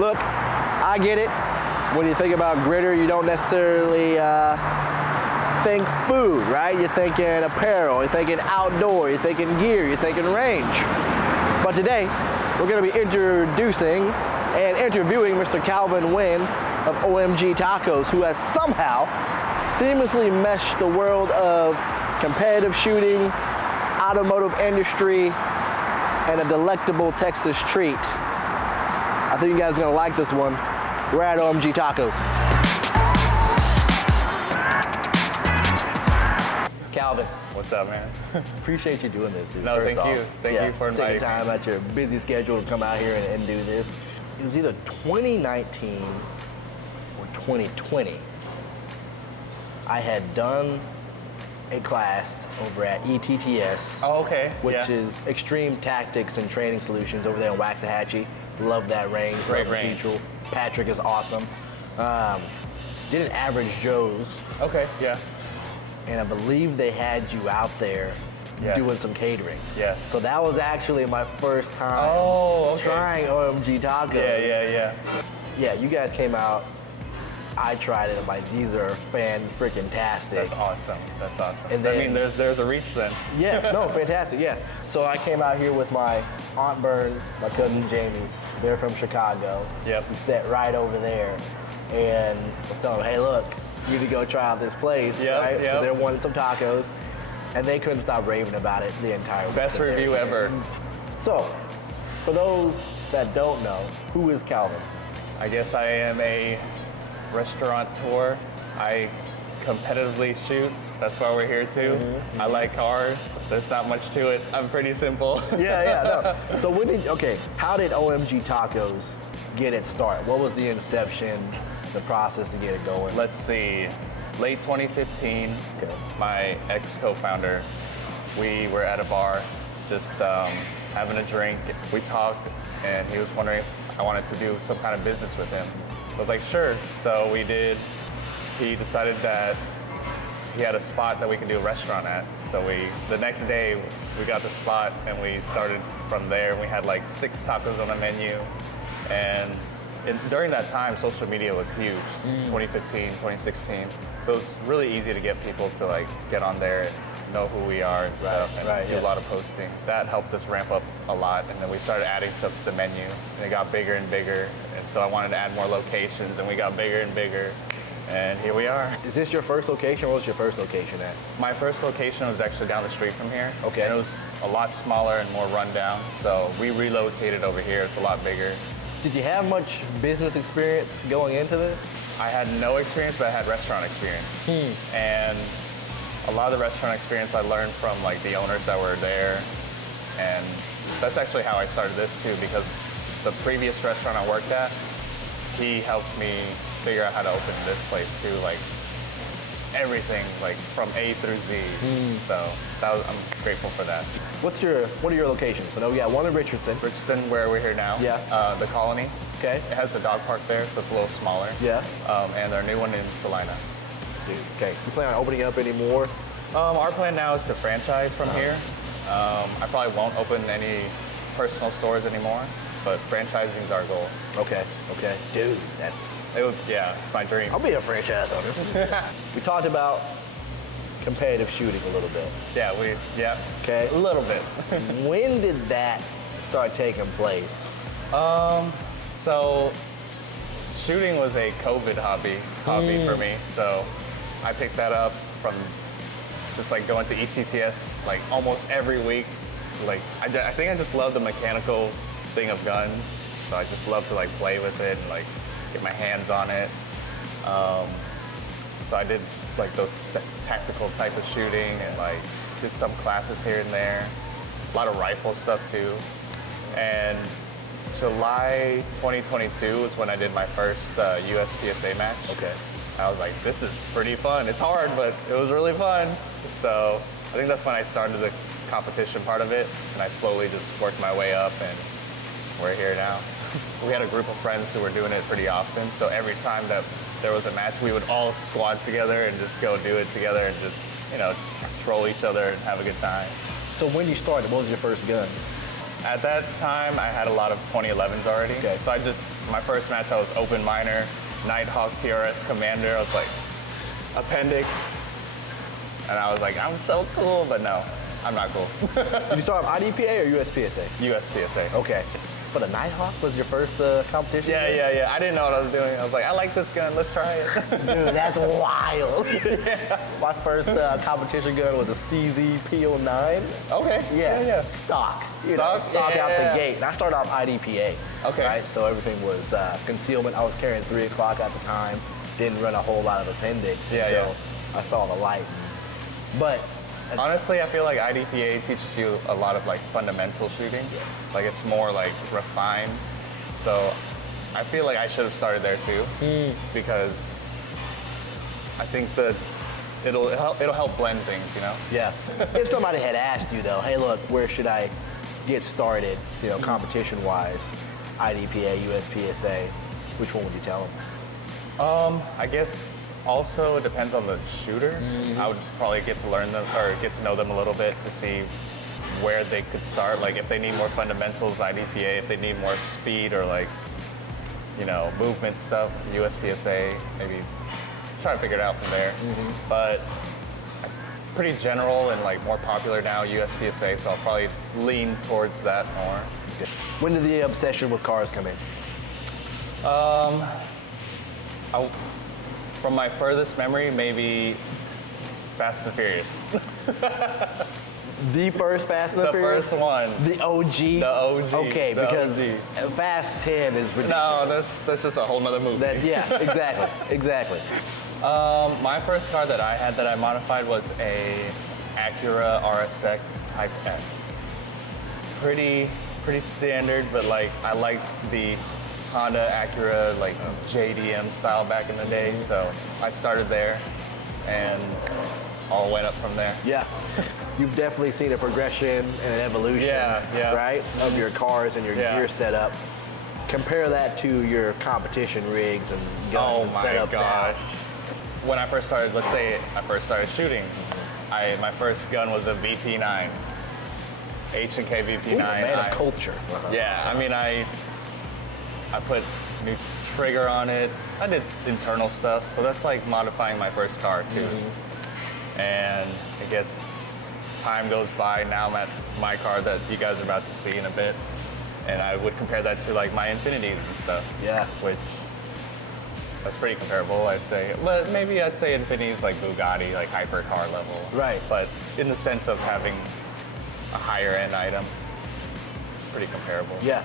Look, I get it. When you think about GRITR, you don't necessarily think food, right? You're thinking apparel, you're thinking outdoor, you're thinking gear, you're thinking range. But today, we're gonna be introducing and interviewing Mr. Calvin Nguyen of OMG Tacos, who has somehow seamlessly meshed the world of competitive shooting, automotive industry, and a delectable Texas treat. I think you guys are gonna like this one. We're at OMG Tacos. Calvin. What's up, man? Appreciate you doing this, dude. No, thank you. Thank you for inviting me. Taking time out your busy schedule to come out here and do this. It was either 2019 or 2020. I had done a class over at ETTS. Oh, okay. Which is Extreme Tactics and Training Solutions over there in Waxahachie. Love that range. Great love range. Neutral. Patrick is awesome. Did an Average Joe's. Okay, yeah. And I believe they had you out there doing some catering. Yes. So that was actually my first time trying OMG Tacos. Yeah. Yeah, you guys came out. I tried it. I'm like, these are fan-freaking-tastic. That's awesome. That's awesome. And then, I mean, there's a reach then. Yeah, no, fantastic, yeah. So I came out here with my Aunt Burns, my cousin Jamie. They're from Chicago. Yep. We sat right over there and I was telling them, hey, look, you need to go try out this place, right? Because they wanted some tacos. And they couldn't stop raving about it the entire week. Best review ever. So, for those that don't know, who is Calvin? I guess I am a restaurateur. I competitively shoot. That's why we're here too. I like cars. There's not much to it. I'm pretty simple. No. So how did OMG Tacos get its start? What was the inception, the process to get it going? Let's see. Late 2015, my ex-co-founder, we were at a bar, just having a drink. We talked, and he was wondering if I wanted to do some kind of business with him. I was like, sure. So we did. He decided that he had a spot that we could do a restaurant at. So the next day, we got the spot, and we started from there. We had like 6 tacos on the menu, and during that time, social media was huge, 2015, 2016. So it's really easy to get people to like get on there and know who we are and stuff, and do a lot of posting. That helped us ramp up a lot, and then we started adding stuff to the menu, and it got bigger and bigger. And so I wanted to add more locations, and we got bigger and bigger, and here we are. Is this your first location? What was your first location at? My first location was actually down the street from here. Okay. And it was a lot smaller and more rundown, so we relocated over here. It's a lot bigger. Did you have much business experience going into this? I had no experience, but I had restaurant experience. And a lot of the restaurant experience I learned from like the owners that were there. And that's actually how I started this too, because the previous restaurant I worked at, he helped me figure out how to open this place too, like everything, like from A through Z. So I'm grateful for that. What are your locations? I know we got one in Richardson. Richardson, where we're here now. Yeah. The Colony. Okay. It has a dog park there, so it's a little smaller. Yeah. And our new one in Salina. Dude, okay. You plan on opening up any more? Our plan now is to franchise from here. I probably won't open any personal stores anymore, but franchising is our goal. Okay. Dude, it's my dream. I'll be a franchise owner. We talked about competitive shooting a little bit. Okay. A little bit. When did that start taking place? So shooting was a COVID hobby for me. So I picked that up from just like going to ETTS like almost every week. Like I think I just love the mechanical thing of guns. So I just love to like play with it and like get my hands on it. So I did like those tactical type of shooting and like did some classes here and there. A lot of rifle stuff too. And July 2022 is when I did my first USPSA match. Okay. I was like, this is pretty fun. It's hard, but it was really fun. So I think that's when I started the competition part of it, and I slowly just worked my way up, and we're here now. We had a group of friends who were doing it pretty often, so every time that there was a match, we would all squad together and just go do it together and just, troll each other and have a good time. So when you started, what was your first gun? At that time, I had a lot of 2011s already. Okay. So I just my first match, I was open minor, Nighthawk TRS Commander. I was like, appendix. And I was like, I'm so cool, but no, I'm not cool. Did you start off IDPA or USPSA? USPSA. Okay. For the Nighthawk was your first competition? Yeah. I didn't know what I was doing. I was like, I like this gun, let's try it. Dude, that's wild. My first competition gun was a CZ P09. Okay. Yeah. Stock. Stock Yeah. out the gate. And I started off IDPA. Okay. Right? So everything was concealment. I was carrying 3 o'clock at the time. Didn't run a whole lot of appendix until I saw the light. But honestly, I feel like IDPA teaches you a lot of like fundamental shooting. Yes. Like it's more like refined. So I feel like I should have started there too, because I think that it'll help blend things, you know? yeah. If somebody had asked you though, hey look, where should I get started, competition-wise, IDPA, USPSA, which one would you tell them? I guess also it depends on the shooter. I would probably get to learn them or get to know them a little bit to see where they could start. Like if they need more fundamentals, IDPA. If they need more speed or like, movement stuff, USPSA. Maybe try to figure it out from there. But pretty general and like more popular now, USPSA. So I'll probably lean towards that more. When did the obsession with cars come in? From my furthest memory, maybe Fast and Furious. The first Fast and the Furious? The first one. The OG? The OG. Okay, the because OG. Fast 10 is ridiculous. No, that's just a whole nother movie. Exactly. My first car that I had that I modified was a Acura RSX Type X. Pretty standard, but like I liked the Honda Acura like JDM style back in the day, so I started there and all went up from there. Yeah. You've definitely seen a progression and an evolution, right, of your cars and your gear setup. Compare that to your competition rigs and guns and setup. Oh my gosh. When I first started, let's say I first started shooting, my first gun was a VP9, H&K VP9. Ooh, man of culture. Yeah, I mean, I put new trigger on it. I did internal stuff, so that's like modifying my first car too. And I guess time goes by, now I'm at my car that you guys are about to see in a bit, and I would compare that to like my Infinities and stuff. Yeah. Which, that's pretty comparable, I'd say. But maybe I'd say Infinity's like Bugatti, like hypercar level. Right. But in the sense of having a higher end item, it's pretty comparable. Yeah.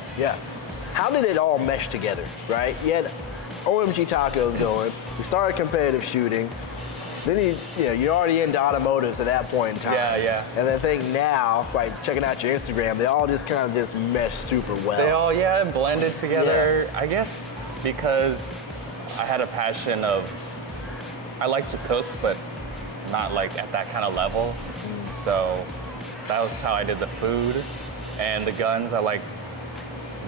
How did it all mesh together, right? You had OMG Tacos going, you started competitive shooting, then you're already into automotives at that point in time. Yeah. And then I think now, by checking out your Instagram, they all just kind of mesh super well. They all, blended together. Yeah. I guess because I had a passion of, I like to cook, but not like at that kind of level. So that was how I did the food. And the guns, I like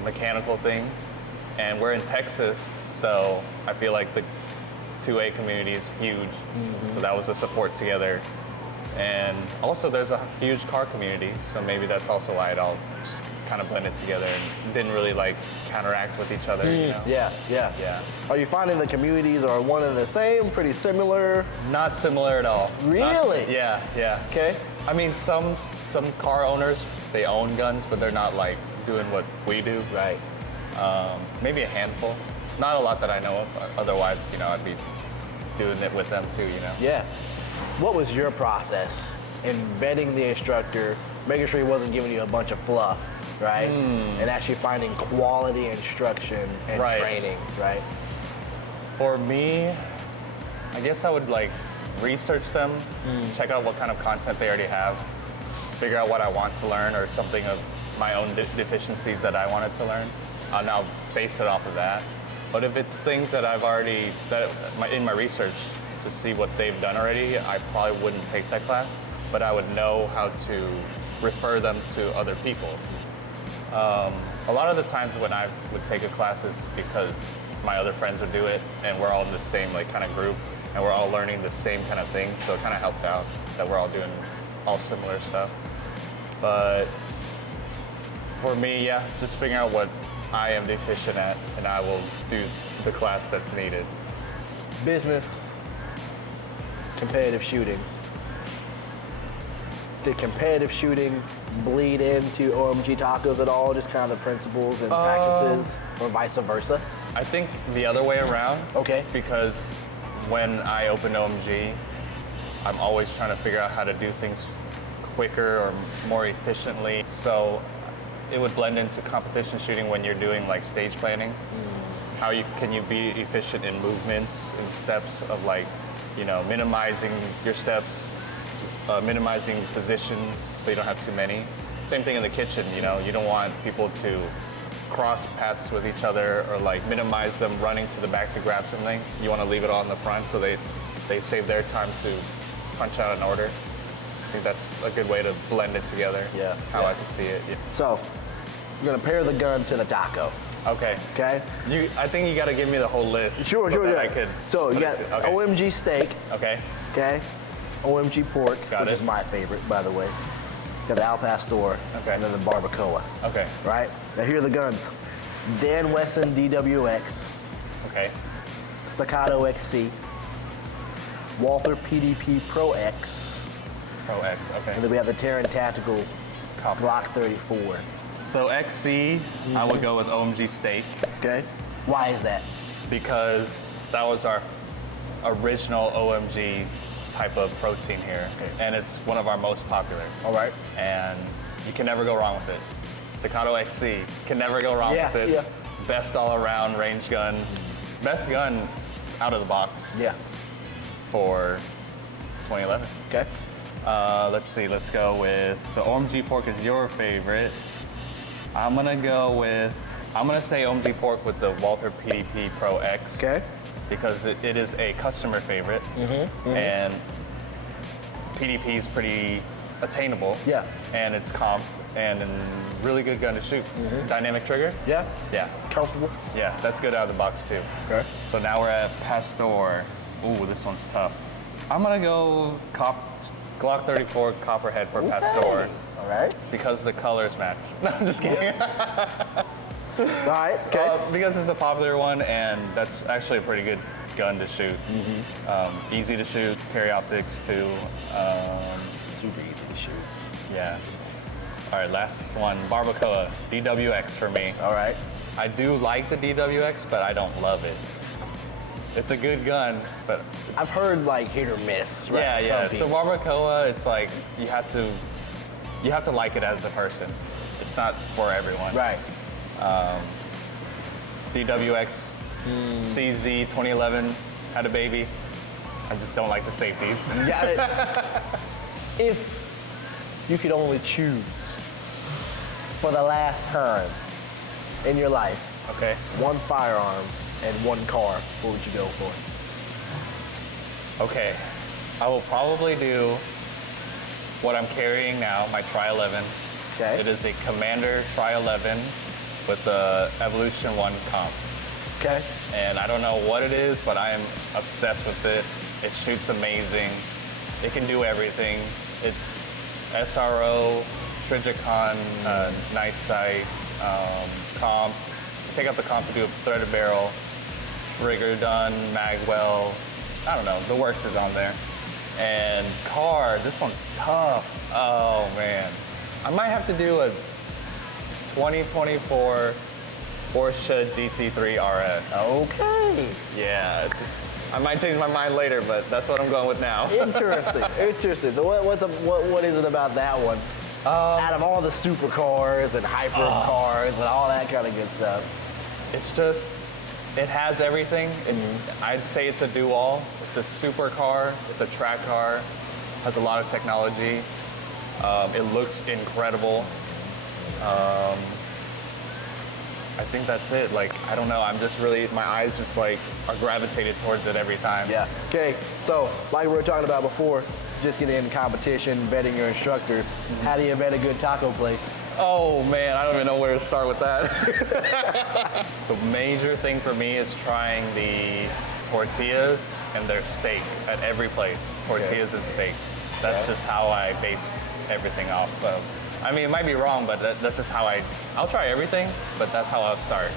mechanical things. And we're in Texas, so I feel like the 2A community is huge. So that was a support together. And also there's a huge car community, so maybe that's also why it all just kind of blended together and didn't really like counteract with each other, you know? Yeah. Are you finding the communities are one and the same, pretty similar? Not similar at all. Really? Yeah. Okay. I mean, some car owners, they own guns, but they're not like doing what we do. Right. Maybe a handful. Not a lot that I know of. Otherwise, I'd be doing it with them too, Yeah. What was your process in vetting the instructor, making sure he wasn't giving you a bunch of fluff, right? And actually finding quality instruction and training, right? For me, I guess I would like research them, check out what kind of content they already have, figure out what I want to learn or something of my own deficiencies that I wanted to learn. I'll now base it off of that. But if it's things that I've already, in my research, to see what they've done already, I probably wouldn't take that class, but I would know how to refer them to other people. A lot of the times when I would take a class is because my other friends would do it, and we're all in the same like kind of group, and we're all learning the same kind of thing, so it kind of helped out that we're all doing all similar stuff. But for me, just figuring out what I am deficient at, and I will do the class that's needed. Business, competitive shooting. Did competitive shooting bleed into OMG tacos at all? Just kind of the principles and practices, or vice versa? I think the other way around. Okay. Because when I opened OMG, I'm always trying to figure out how to do things quicker or more efficiently. So it would blend into competition shooting when you're doing like stage planning. How can you be efficient in movements and steps of like, you know, minimizing your steps, minimizing positions so you don't have too many. Same thing in the kitchen, you know, you don't want people to cross paths with each other or like minimize them running to the back to grab something. You want to leave it all in the front so they save their time to punch out an order. I think that's a good way to blend it together. Yeah. How I can see it. Yeah. So, we're gonna pair the gun to the taco. Okay. Okay? I think you got to give me the whole list. Sure. that I could. So, you got Okay. OMG steak, Okay. okay? OMG pork, Got which it. is my favorite, by the way. Got the Al Pastor, Okay. and then the barbacoa. Okay. Right? Now here are the guns. Dan Wesson DWX, Okay. Staccato XC, Walther PDP Pro X, Pro X. Okay. and then we have the Terran Tactical Glock 34. So XC, I would go with OMG steak Okay? Why is that? because that was our original OMG type of protein here, and it's one of our most popular. All right. And you can never go wrong with it. Staccato XC, can never go wrong Yeah, with it. yeah. Best all around range gun, best gun out of the box Yeah. for 2011. Okay. Let's see, let's go with, so OMG pork is your favorite. I'm gonna say OMG pork with the Walther PDP Pro X. Okay. Because it is a customer favorite, and PDP is pretty attainable. Yeah. And it's comped and a really good gun to shoot. Dynamic trigger. Yeah. Yeah. Comfortable. Yeah, that's good out of the box too. Okay. So now we're at Pastor. Ooh, this one's tough. I'm gonna go Glock 34 Copperhead for Pastor All right. because the colors match. No, I'm just kidding. All right. Okay. Because it's a popular one, and that's actually a pretty good gun to shoot. Easy to shoot, carry optics too. Super easy to shoot. Yeah. All right, last one, barbacoa, DWX for me. All right. I do like the DWX, but I don't love it. It's a good gun, but I've heard like hit or miss. Right? yeah. Some So people. barbacoa, it's like you have to like it as a person. It's not for everyone. Right. DWX CZ 2011 had a baby. I just don't like the safeties. Got it. If you could only choose for the last time in your life, Okay. one firearm and one car, what would you go for? Okay. I will probably do what I'm carrying now, my Tri-11. Okay. It is a Commander Tri-11 with the Evolution 1 comp. Okay. And I don't know what it is, but I am obsessed with it. It shoots amazing. It can do everything. It's SRO, Trijicon, night sights, comp. Take out the comp to do a threaded barrel, trigger done, mag well. I don't know, the works is on there. And car, this one's tough. Oh man. I might have to do a 2024 Porsche GT3 RS. Okay. Yeah, I might change my mind later, but that's what I'm going with now. Interesting. Interesting. So what is it about that one? Out of all the supercars and hyper cars and all that kind of good stuff. It's just, it has everything. I'd say it's a do-all. It's a supercar, it's a track car, has a lot of technology. It looks incredible. I think that's it. Like, I don't know, I'm just really, my eyes just like are gravitated towards it every time. Yeah. Okay. So, like we were talking about before, just getting into competition, vetting your instructors. How do you vet a good taco place? Oh man, I don't even know where to start with that. The major thing for me is trying the tortillas and their steak at every place. Tortillas and steak. That's just how I base everything off of. I mean, it might be wrong, but that's just how I'll try everything, but that's how I'll start.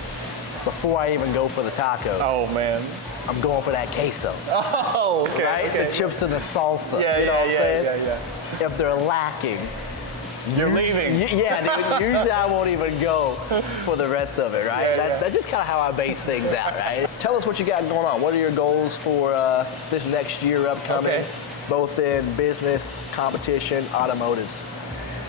Before I even go for the taco, Oh, man. I'm going for that queso. Oh, okay, Right? okay. The chips and the salsa. Yeah, you know yeah, what I'm saying? yeah. If they're lacking, You're leaving. yeah, dude, usually I won't even go for the rest of it, right? Yeah, That's just kind of how I base things out, right? Tell us what you got going on. What are your goals for this next year upcoming, Okay. both in business, competition, automotives?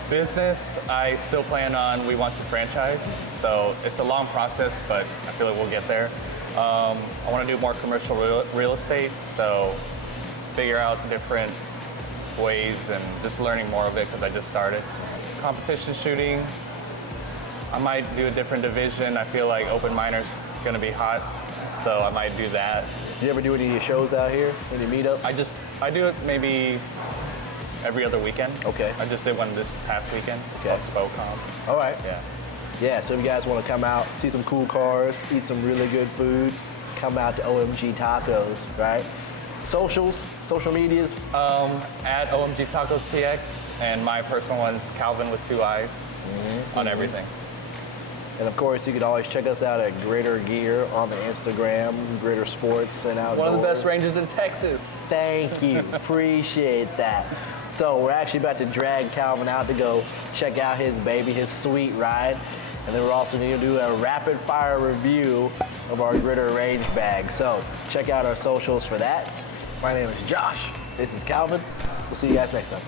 Business, I still plan on, we want to franchise, so it's a long process, but I feel like we'll get there. I want to do more commercial real estate, so figure out different ways and just learning more of it because I just started. Competition shooting, I might do a different division. I feel like open miner's going to be hot, so I might do that. Do you ever do any shows out here? Any meetups? I do it maybe every other weekend. Okay. I just did one this past weekend. It's Okay. called SPOCOM. All right. Yeah. Yeah, so if you guys want to come out, see some cool cars, eat some really good food, come out to OMG Tacos, right? Social medias. At OMG Tacos CX, and my personal one's Calvin with 2 eyes on everything. And of course, you can always check us out at GRITR Gear on the Instagram, GRITR Sports and Outdoors. One of the best ranges in Texas. Thank you, appreciate that. So we're actually about to drag Calvin out to go check out his baby, his sweet ride. And then we're also going to do a rapid fire review of our GRITR range bag. So check out our socials for that. My name is Josh. This is Calvin. We'll see you guys next time.